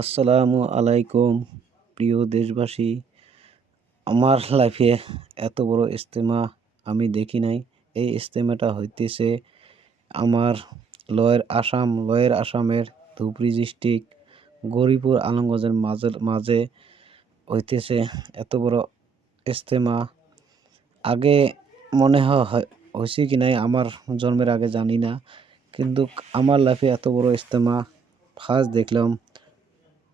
আসসালামু আলাইকুম প্রিয় দেশবাসী। আমার লাইফে এত বড় ইজতেমা আমি দেখি নাই। এই ইজতেমাটা হইতেছে আমার লয়ের আসামের ধুবড়ী ডিস্ট্রিক্ট গৌরীপুর আলমগঞ্জের মাঝে হইতেছে এত বড় ইজতেমা। আগে মনে হয়েছে কি নাই আমার জন্মের আগে জানি না, কিন্তু আমার লাইফে এত বড় ইজতেমা ফার্স্ট দেখলাম।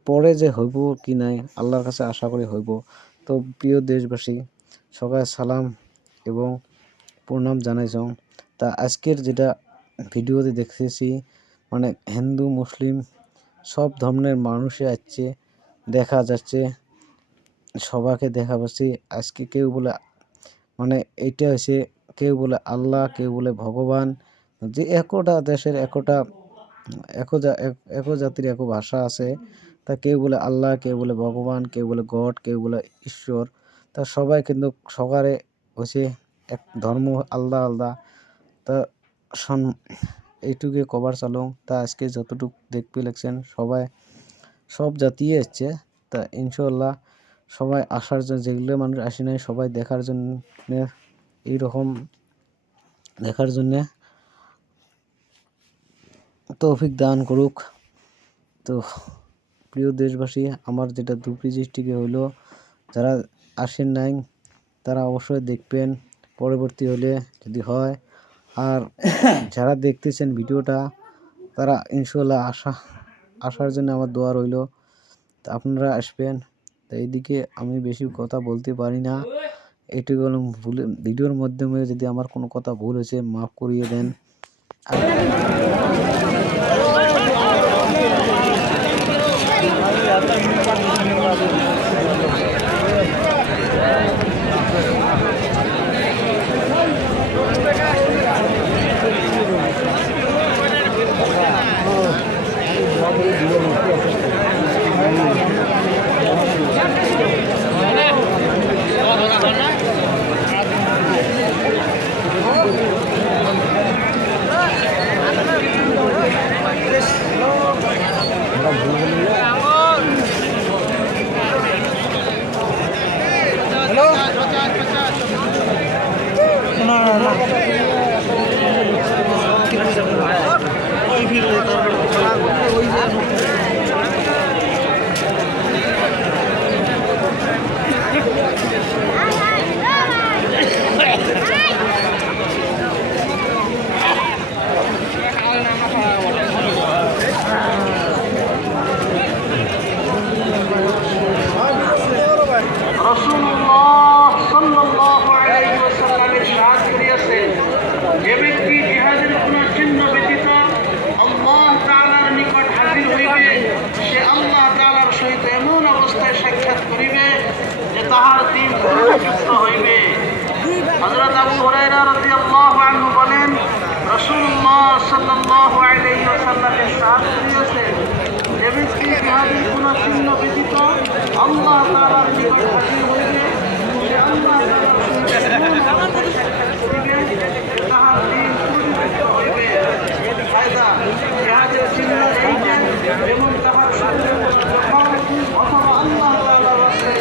পরে যে হইব কি নাই আল্লাহর কাছে আশা করি হইব। তো প্রিয় দেশবাসী, সবাই সালাম এবং প্রণাম জানাইছং। তা আজকের যেটা ভিডিওতে দেখতেছি, মানে হিন্দু মুসলিম সব ধর্মের মানুষই আসছে, দেখা যাচ্ছে সবাইকে দেখা পাচ্ছি। আজকে কেউ বলে মানে এইটা হয়েছে, কেউ বলে আল্লাহ, কেউ বলে ভগবান। যে একটা দেশের এক জাতির এক ভাষা আছে, তা কেউ বলে আল্লাহ, কেউ বলে ভগবান, কেউ বলে গড, কেউ বলে ঈশ্বর। তা সবাই কিন্তু সকারে হচ্ছে এক ধর্ম আলাদা আলাদা। তা এইটুকু কভার চালং। তা আজকে যতটুকু দেখতে লাগছেন সবাই সব জাতি এসছে। তা ইনশাল্লাহ সবাই আসার জন্য, যেগুলো মানুষ আসে নাই সবাই দেখার জন্য, এইরকম দেখার জন্য তৌফিক দান করুক। তো প্রিয় দেশবাসী, আমার যেটা ধুবড়ী ডিস্ট্রিক্টে হইলো, যারা আসেন নাই তারা অবশ্যই দেখবেন পরবর্তী হলে যদি হয়। আর যারা দেখতেছেন ভিডিওটা, তারা ইনশাল্লাহ আসার জন্য আমার দোয়া রইল। তা আপনারা আসবেন। তো এইদিকে আমি বেশি কথা বলতে পারি না, এইটুকু ভিডিওর মাধ্যমে যদি আমার কোনো কথা ভুল হয়েছে মাফ করিয়ে দেন। তাহার দিন যুক্ত হইবে। হযরত আবু হুরায়রা রাদিয়াল্লাহু আনহু বলেন, রাসূলুল্লাহ সাল্লাল্লাহু আলাইহি ওয়াসাল্লামের ইরশাদ করিয়াছেন, যে ব্যক্তি জিহাদের কোন চিহ্ন ব্যতীত আল্লাহ তাআলার নিকট হাজির হইবে, সে আল্লাহ তাআলার তাহার দিন যুক্ত হইবে। ফায়দা, জিহাদের চিহ্ন এই যে যেমন তাহার সাথে অথবা আল্লাহ তাআলার রাস্তায়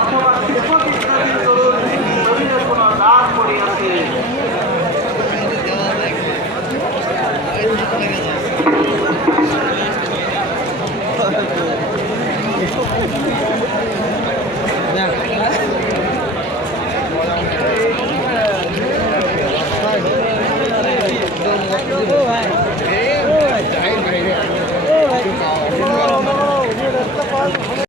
অথবা খিদমত ইত্যাদি দরুন শরীরে কোনো দাগ পড়িয়াছে।